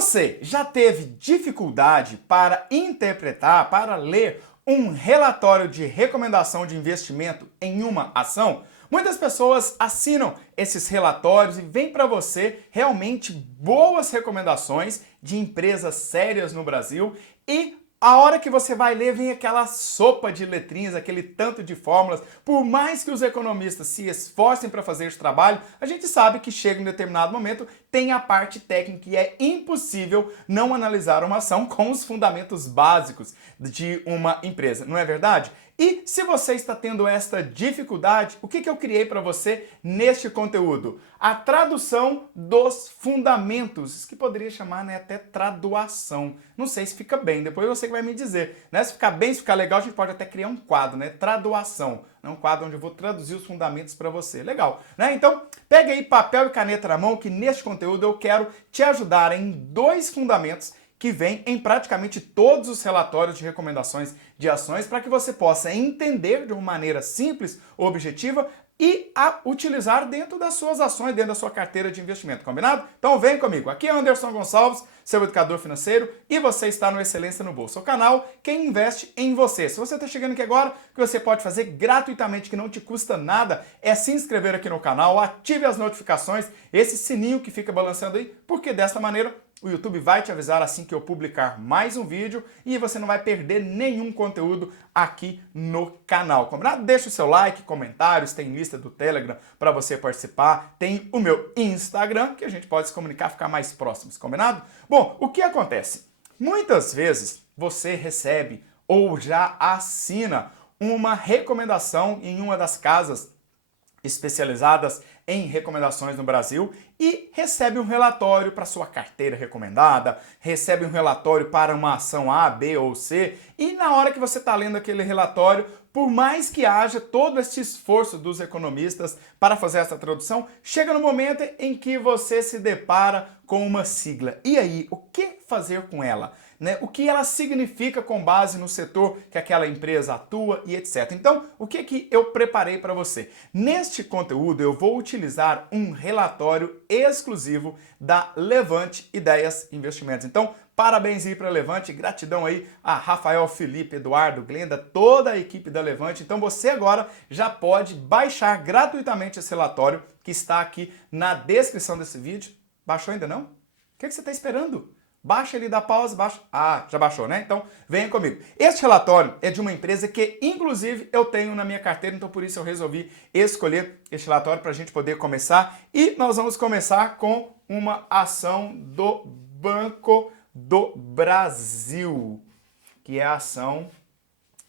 Você já teve dificuldade para interpretar, para ler um relatório de recomendação de investimento em uma ação? Muitas pessoas assinam esses relatórios e vêm para você realmente boas recomendações de empresas sérias no Brasil e a hora que você vai ler, vem aquela sopa de letrinhas, aquele tanto de fórmulas. Por mais que os economistas se esforcem para fazer esse trabalho, a gente sabe que chega um determinado momento, tem a parte técnica e é impossível não analisar uma ação com os fundamentos básicos de uma empresa, não é verdade? E se você está tendo esta dificuldade, o que eu criei para você neste conteúdo? A tradução dos fundamentos, que poderia chamar até traduação. Não sei se fica bem, depois você que vai me dizer. Né? Se ficar bem, se ficar legal, a gente pode até criar um quadro, né? Traduação. É um quadro onde eu vou traduzir os fundamentos para você. Legal, né? Então, pegue aí papel e caneta na mão, que neste conteúdo eu quero te ajudar em dois fundamentos que vem em praticamente todos os relatórios de recomendações de ações para que você possa entender de uma maneira simples, objetiva e a utilizar dentro das suas ações, dentro da sua carteira de investimento, combinado? Então vem comigo, aqui é Anderson Gonçalves, seu educador financeiro e você está no Excelência no Bolso, o canal que investe em você. Se você está chegando aqui agora, o que você pode fazer gratuitamente, que não te custa nada, é se inscrever aqui no canal, ative as notificações, esse sininho que fica balançando aí, porque dessa maneira o YouTube vai te avisar assim que eu publicar mais um vídeo e você não vai perder nenhum conteúdo aqui no canal, combinado? Deixa o seu like, comentários, tem lista do Telegram para você participar, tem o meu Instagram que a gente pode se comunicar, ficar mais próximos, combinado? Bom, o que acontece? Muitas vezes você recebe ou já assina uma recomendação em uma das casas especializadas em recomendações no Brasil e recebe um relatório para sua carteira recomendada, recebe um relatório para uma ação A, B ou C e na hora que você está lendo aquele relatório, por mais que haja todo esse esforço dos economistas para fazer essa tradução, chega no momento em que você se depara com uma sigla. E aí, o que fazer com ela? Né? O que ela significa com base no setor que aquela empresa atua e etc. Então, o que eu preparei para você? Neste conteúdo eu vou utilizar um relatório exclusivo da Levante Ideias Investimentos. Então, parabéns aí para a Levante, gratidão aí a Rafael, Felipe, Eduardo, Glenda, toda a equipe da Levante. Então você agora já pode baixar gratuitamente esse relatório que está aqui na descrição desse vídeo. Baixou ainda não? O que você está esperando? Baixa ele, dá pausa, baixa. Ah, já baixou, né? Então, venha comigo. Este relatório é de uma empresa que, inclusive, eu tenho na minha carteira, então por isso eu resolvi escolher este relatório para a gente poder começar. E nós vamos começar com uma ação do Banco do Brasil, que é a ação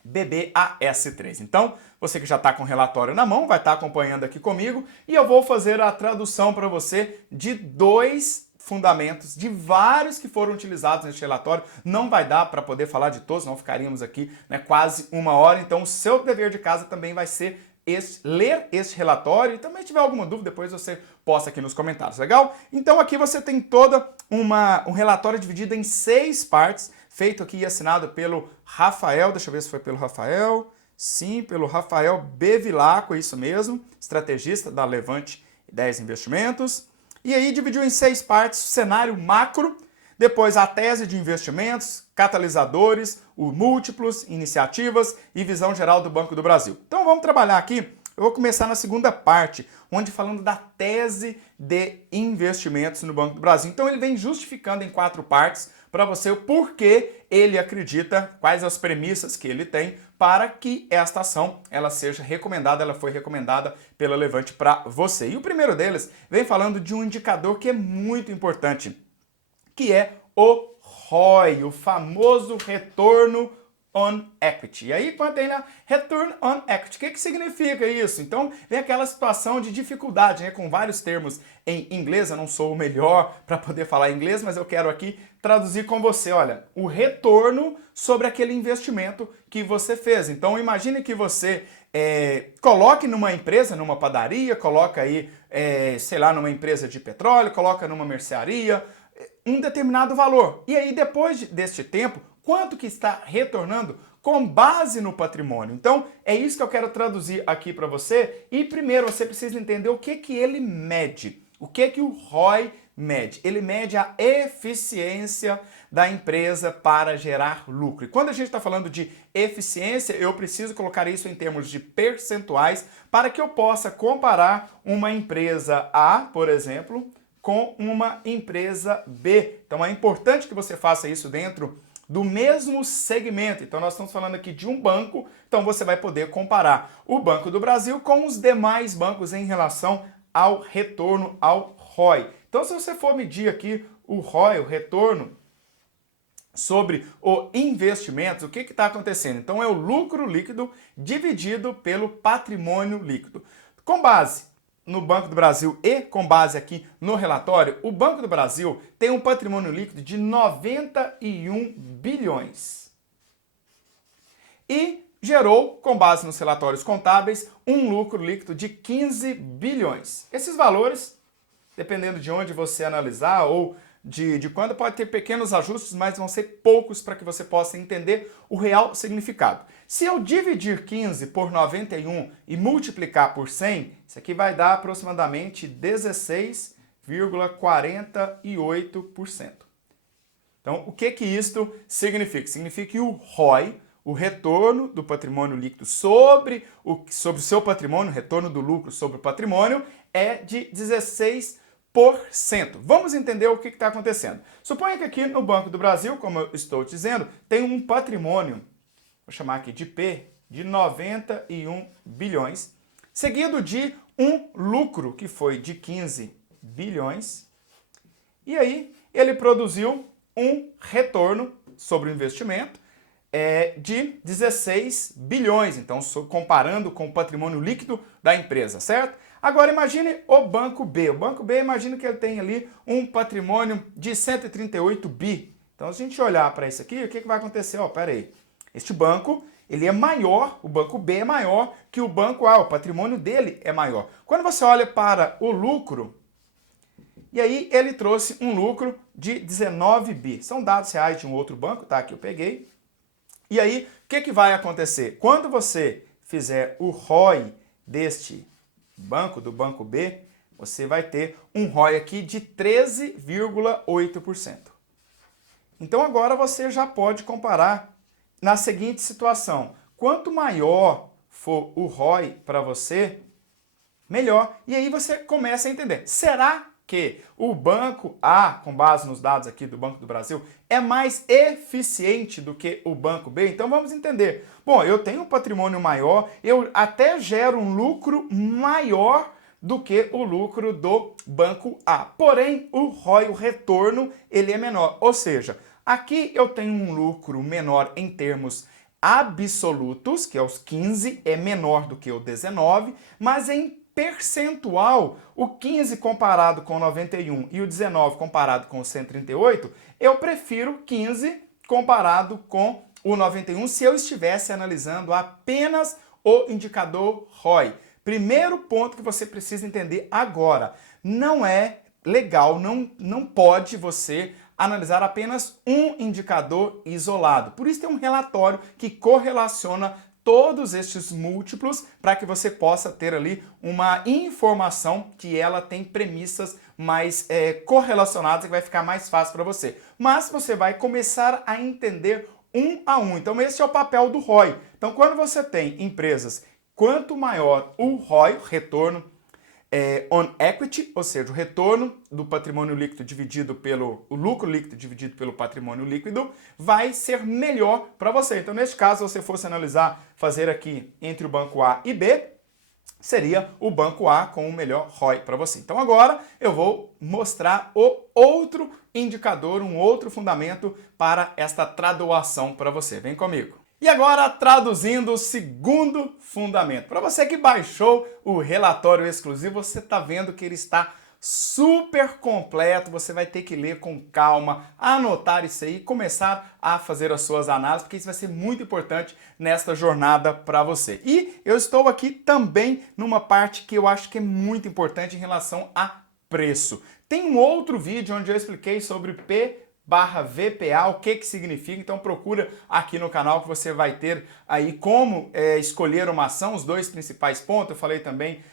BBAS3. Então, você que já está com o relatório na mão, vai estar acompanhando aqui comigo e eu vou fazer a tradução para você de dois fundamentos, de vários que foram utilizados neste relatório. Não vai dar para poder falar de todos, não ficaríamos aqui quase uma hora, então o seu dever de casa também vai ser ler este relatório e também tiver alguma dúvida, depois você posta aqui nos comentários, legal? Então aqui você tem toda um relatório dividido em 6 partes, feito aqui e assinado pelo Rafael, deixa eu ver se foi pelo Rafael, sim, pelo Rafael Bevilacqua, isso mesmo, estrategista da Levante Ideias Investimentos. E aí dividiu em 6 partes, o cenário macro, depois a tese de investimentos, catalisadores, os múltiplos, iniciativas e visão geral do Banco do Brasil. Então vamos trabalhar aqui, eu vou começar na segunda parte, onde falando da tese de investimentos no Banco do Brasil. Então ele vem justificando em 4 partes para você o porquê ele acredita, quais as premissas que ele tem para que esta ação ela seja recomendada, ela foi recomendada pela Levante para você. E o primeiro deles vem falando de um indicador que é muito importante, que é o ROI, o famoso retorno on equity. E aí, quando tem lá return on equity, o que significa isso? Então, vem aquela situação de dificuldade, né, com vários termos em inglês. Eu não sou o melhor para poder falar inglês, mas eu quero aqui traduzir com você, olha, o retorno sobre aquele investimento que você fez. Então, imagine que você coloque numa empresa, numa padaria, coloca aí, sei lá, numa empresa de petróleo, coloca numa mercearia, um determinado valor. E aí, depois deste tempo, quanto que está retornando com base no patrimônio. Então, é isso que eu quero traduzir aqui para você. E primeiro, você precisa entender o que ele mede. O que o ROI mede? Ele mede a eficiência da empresa para gerar lucro. E quando a gente está falando de eficiência, eu preciso colocar isso em termos de percentuais para que eu possa comparar uma empresa A, por exemplo, com uma empresa B. Então é importante que você faça isso dentro do mesmo segmento. Então nós estamos falando aqui de um banco, então você vai poder comparar o Banco do Brasil com os demais bancos em relação ao retorno, ao ROI. Então se você for medir aqui o ROI, o retorno sobre o investimento, o que está acontecendo? Então é o lucro líquido dividido pelo patrimônio líquido. Com base no Banco do Brasil e com base aqui no relatório, o Banco do Brasil tem um patrimônio líquido de 91 bilhões. E gerou, com base nos relatórios contábeis, um lucro líquido de 15 bilhões. Esses valores, dependendo de onde você analisar ou de quando, pode ter pequenos ajustes, mas vão ser poucos para que você possa entender o real significado. Se eu dividir 15 por 91 e multiplicar por 100, isso aqui vai dar aproximadamente 16,48%. Então, o que isto significa? Significa que o ROI, o retorno do patrimônio líquido sobre o seu patrimônio, o retorno do lucro sobre o patrimônio, é de 16%. Vamos entender o que está acontecendo. Suponha que aqui no Banco do Brasil, como eu estou dizendo, tem um patrimônio, vou chamar aqui de P, de 91 bilhões, seguido de um lucro que foi de 15 bilhões, e aí ele produziu um retorno sobre o investimento de 16 bilhões, então comparando com o patrimônio líquido da empresa, certo? Agora imagine o Banco B. O Banco B, imagine que ele tem ali um patrimônio de 138 bi. Então, se a gente olhar para isso aqui, o que vai acontecer? Pera aí. Este banco, ele é maior, o Banco B é maior que o Banco A, o patrimônio dele é maior. Quando você olha para o lucro, e aí ele trouxe um lucro de 19 bi. São dados reais de um outro banco, tá? Que eu peguei. E aí, o que vai acontecer? Quando você fizer o ROI deste banco, do Banco B, você vai ter um ROI aqui de 13,8%. Então agora você já pode comparar na seguinte situação. Quanto maior for o ROI para você, melhor. E aí você começa a entender. Será que o Banco A, com base nos dados aqui do Banco do Brasil, é mais eficiente do que o Banco B? Então vamos entender. Bom, eu tenho um patrimônio maior, eu até gero um lucro maior do que o lucro do Banco A. Porém, o ROI, o retorno, ele é menor. Ou seja, aqui eu tenho um lucro menor em termos absolutos, que é os 15, é menor do que o 19, mas em percentual, o 15 comparado com o 91 e o 19 comparado com o 138, eu prefiro 15 comparado com o 91 se eu estivesse analisando apenas o indicador ROI. Primeiro ponto que você precisa entender agora, não é legal, não pode você analisar apenas um indicador isolado. Por isso tem um relatório que correlaciona todos estes múltiplos para que você possa ter ali uma informação que ela tem premissas mais correlacionadas, que vai ficar mais fácil para você. Mas você vai começar a entender um a um. Então esse é o papel do ROI. Então quando você tem empresas, quanto maior o ROI, o retorno on equity, ou seja, o retorno do patrimônio líquido dividido pelo o lucro líquido dividido pelo patrimônio líquido, vai ser melhor para você. Então, neste caso, se você fosse analisar, fazer aqui entre o Banco A e B, seria o Banco A com o melhor ROI para você. Então, agora eu vou mostrar o outro indicador, um outro fundamento para esta tradução para você. Vem comigo. E agora, traduzindo o segundo fundamento. Para você que baixou o relatório exclusivo, você está vendo que ele está super completo. Você vai ter que ler com calma, anotar isso aí, começar a fazer as suas análises, porque isso vai ser muito importante nesta jornada para você. E eu estou aqui também numa parte que eu acho que é muito importante em relação a preço. Tem um outro vídeo onde eu expliquei sobre P/VPA, o que significa, então procura aqui no canal que você vai ter aí como escolher uma ação, os dois principais pontos. Eu falei também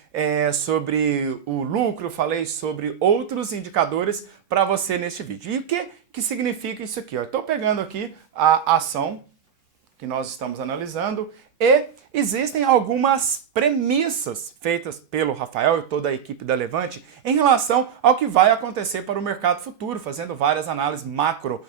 sobre o lucro, falei sobre outros indicadores para você neste vídeo. E o que significa isso aqui? Eu estou pegando aqui a ação que nós estamos analisando e existem algumas premissas feitas pelo Rafael e toda a equipe da Levante em relação ao que vai acontecer para o mercado futuro, fazendo várias análises macro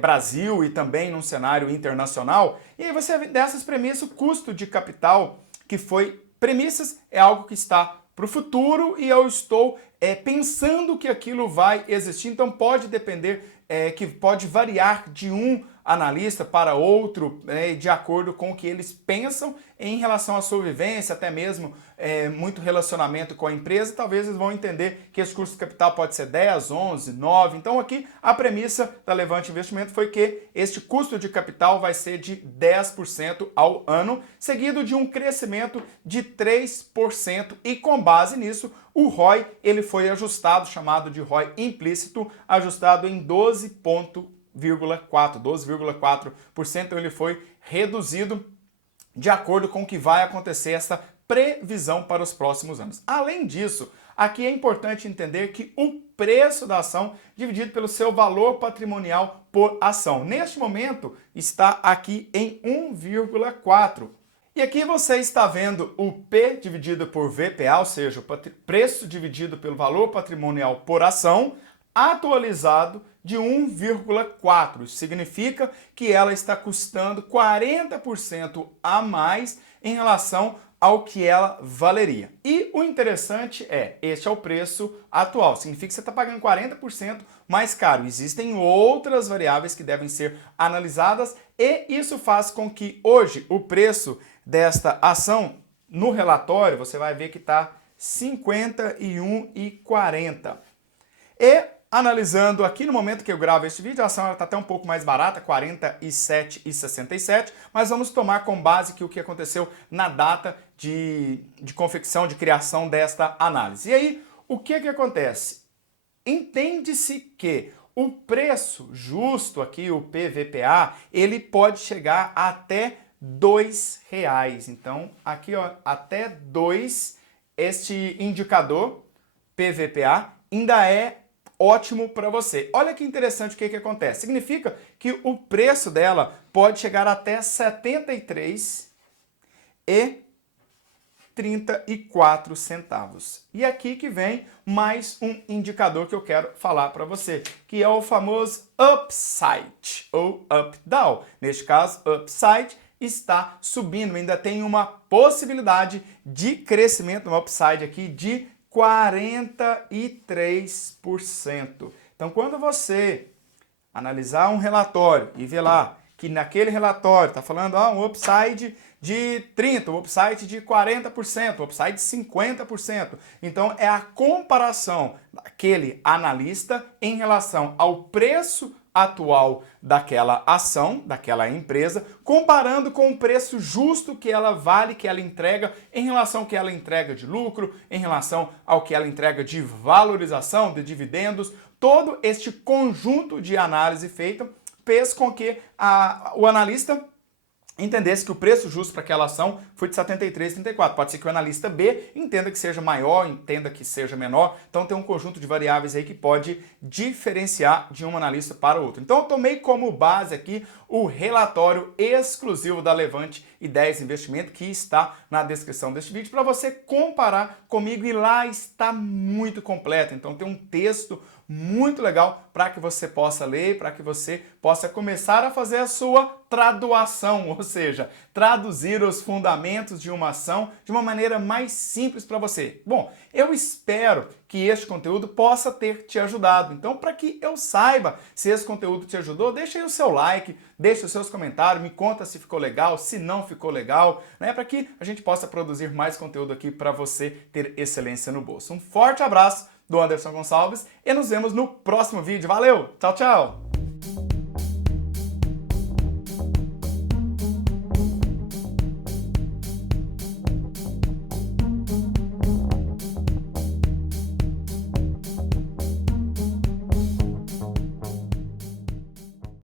Brasil e também num cenário internacional. E aí você vê dessas premissas, o custo de capital que foi premissas é algo que está para o futuro e eu estou pensando que aquilo vai existir, então pode depender, que pode variar de um analista para outro, de acordo com o que eles pensam em relação à sua vivência, até mesmo muito relacionamento com a empresa, talvez eles vão entender que esse custo de capital pode ser 10, 11, 9. Então aqui a premissa da Levante Investimento foi que este custo de capital vai ser de 10% ao ano, seguido de um crescimento de 3% e com base nisso o ROI ele foi ajustado, chamado de ROI implícito, ajustado em 12,4%, então ele foi reduzido de acordo com o que vai acontecer essa previsão para os próximos anos. Além disso, aqui é importante entender que o preço da ação dividido pelo seu valor patrimonial por ação. Neste momento está aqui em 1,4. E aqui você está vendo o P dividido por VPA, ou seja, o preço dividido pelo valor patrimonial por ação, atualizado de 1,4. Isso significa que ela está custando 40% a mais em relação ao que ela valeria. E o interessante este é o preço atual. Significa que você está pagando 40% mais caro. Existem outras variáveis que devem ser analisadas e isso faz com que hoje o preço desta ação no relatório você vai ver que está R$ 51,40. E analisando aqui no momento que eu gravo este vídeo, a ação está até um pouco mais barata, R$ 47,67, mas vamos tomar como base que o que aconteceu na data de confecção, de criação desta análise. E aí, o que acontece? Entende-se que o preço justo aqui, o PVPA, ele pode chegar até R$ 2,00. Então, aqui ó, até 2, este indicador PVPA ainda é ótimo para você. Olha que interessante o que acontece. Significa que o preço dela pode chegar até R$ 73,34. E aqui que vem mais um indicador que eu quero falar para você, que é o famoso upside ou up-down. Neste caso, upside está subindo, ainda tem uma possibilidade de crescimento, um upside aqui de 43%. Então, quando você analisar um relatório e ver lá que naquele relatório está falando um upside de 30%, um upside de 40%, um upside de 50%. Então, é a comparação daquele analista em relação ao preço atual daquela ação, daquela empresa, comparando com o preço justo que ela vale, que ela entrega, em relação ao que ela entrega de lucro, em relação ao que ela entrega de valorização, de dividendos. Todo este conjunto de análise feita fez com que o analista entendesse que o preço justo para aquela ação foi de R$ 73,34. Pode ser que o analista B entenda que seja maior, entenda que seja menor. Então tem um conjunto de variáveis aí que pode diferenciar de um analista para o outro. Então eu tomei como base aqui o relatório exclusivo da Levante Ideias Investimento, que está na descrição deste vídeo, para você comparar comigo, e lá está muito completo. Então tem um texto muito legal para que você possa ler, para que você possa começar a fazer a sua tradução, ou seja, traduzir os fundamentos de uma ação de uma maneira mais simples para você. Bom, eu espero que este conteúdo possa ter te ajudado. Então, para que eu saiba se esse conteúdo te ajudou, deixa aí o seu like, deixa os seus comentários, me conta se ficou legal, se não ficou legal, né? Para que a gente possa produzir mais conteúdo aqui para você ter excelência no bolso. Um forte abraço do Anderson Gonçalves e nos vemos no próximo vídeo. Valeu! Tchau, tchau!